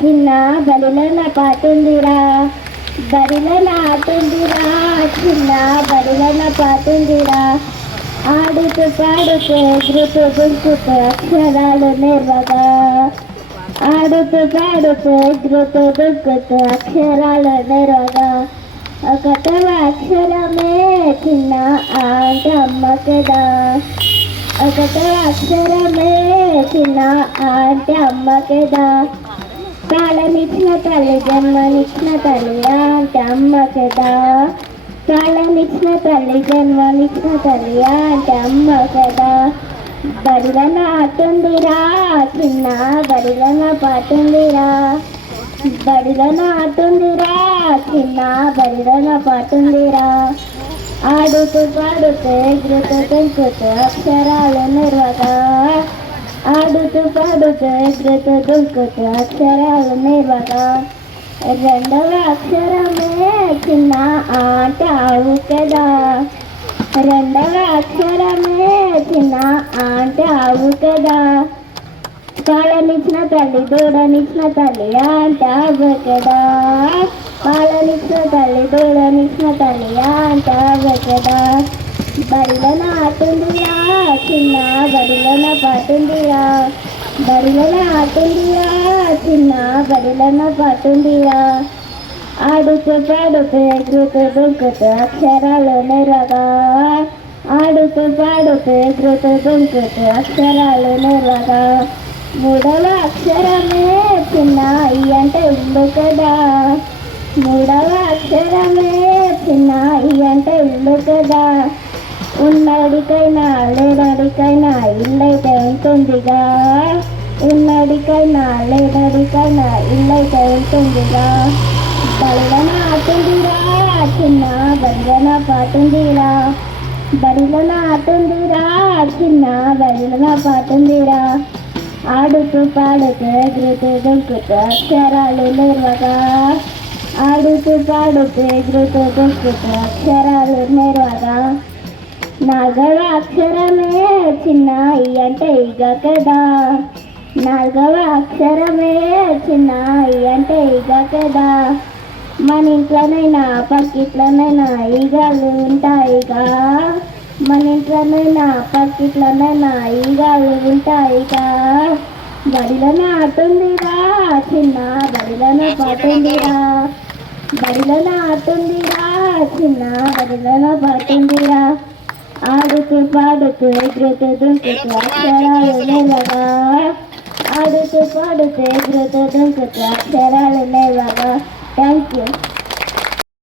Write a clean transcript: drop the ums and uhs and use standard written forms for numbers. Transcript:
చిన్న బడిలో పాటుందిరా, బడిలో నాటుందిరా, చిన్న బడిలో పాటుందిరా. ఆడుతూ పాడుతూ ఎగురుతూ దుంకుతూ అక్షరాలు నేర్వగా, ఆడుతూ పాడుతూ ఎగురుతూ దుంకుతూ అక్షరాలు నేర్వగా. ఒకటవ అక్షరమే చిన్న అంటే అమ్మ కదా, ఒకటవ అక్షరమే చిన్న అంటే అమ్మ కదా. పాలనిచ్చిన తల్లి జన్మనిచ్చిన తల్లి అంటే అమ్మ కదా, పాలనిచ్చిన తల్లి జన్మనిచ్చిన తల్లి అంటే అమ్మ కదా. బడిలో నాటుందిరా చిన్న బడిలో పాటుందిరా, బడిలో నాటుందిరా చిన్న బడిలో పాటుందిరా. ఆడుతూ పాడుతూ ఎగురుతూ దుంకుతూ అక్షరాలు నేర్వగా, ఆడుతూ పాడుతూ ఎగురుతూ దుంకుతూ అక్షరాలు నేర్వగా. రెండవ అక్షరమే చిన్న అంటే ఆవు కదా, రెండవ అక్షరమే చిన్న అంటే ఆవు కదా. పాలనిచ్చిన తల్లి దూడనిచ్చిన తల్లి అంటే ఆవు కదా, పాలనిచ్చిన తల్లి దూడనిచ్చిన తల్లి అంటే ఆవు కదా. బడిలో నాటుందిరా చిన్న బడిలో పాటుందిరా, బడిలో నాటుందిరా చిన్న బడిలో పాటుందిరా. ఆడుతూ పాడుతూ ఎగురుతూ దుంకుతూ అక్షరాలు నేర్వగా, ఆడుతూ పాడుతూ ఎగురుతూ దుంకుతూ అక్షరాలు నేర్వగా. మూడవ అక్షరమే చిన్న ఈ అంటే ఇల్లు కదా, మూడవ అక్షరమే చిన్న ఈ అంటే ఇల్లు కదా. ఉన్నడికైనా లేనడికైనా ఇల్లైతే ఉంటుందిగా, ఉన్నడికైనా లేనడికైనా ఇల్లైతే ఉంటుందిగా. బడిలో నాటుందిరా చిన్న బడిలో పాటుందిరా, బడిలో నాటుందిరా చిన్న బడిలో పాటుందిరా. ఆడుతూ పాడుతూ ఎగురుతూ దుంకుతూ అక్షరాలు నేర్వగా, ఆడుతూ పాడుతూ ఎగురుతూ దుంకుతూ అక్షరాలు నేర్వగా. నాలుగవ అక్షరమే చిన్న ఈ అంటే ఈగ కదా, నాలుగవ అక్షరమే చిన్న ఈ అంటే ఈగ కదా. మన ఇంట్లోనైనా పక్కిట్లోనైనా ఈగలు ఉంటాయిగా, మన ఇంట్లోనైనా పక్కిట్లోనైనా ఈగలు ఉంటాయిగా. బడిలో నాటుందిరా చిన్న బడిలో పాటుందిరా, బడిలో నాటుందిరా చిన్న బడిలో పాటుందిరా. ఆడుతూ పాడుతూ ఎగురుతూ దుంకుతూ అక్షరాలు నేర్వగా, ఆడుతూ పాడుతూ ఎగురుతూ దుంకుతూ అక్షరాలు నేర్వగా. Thank you.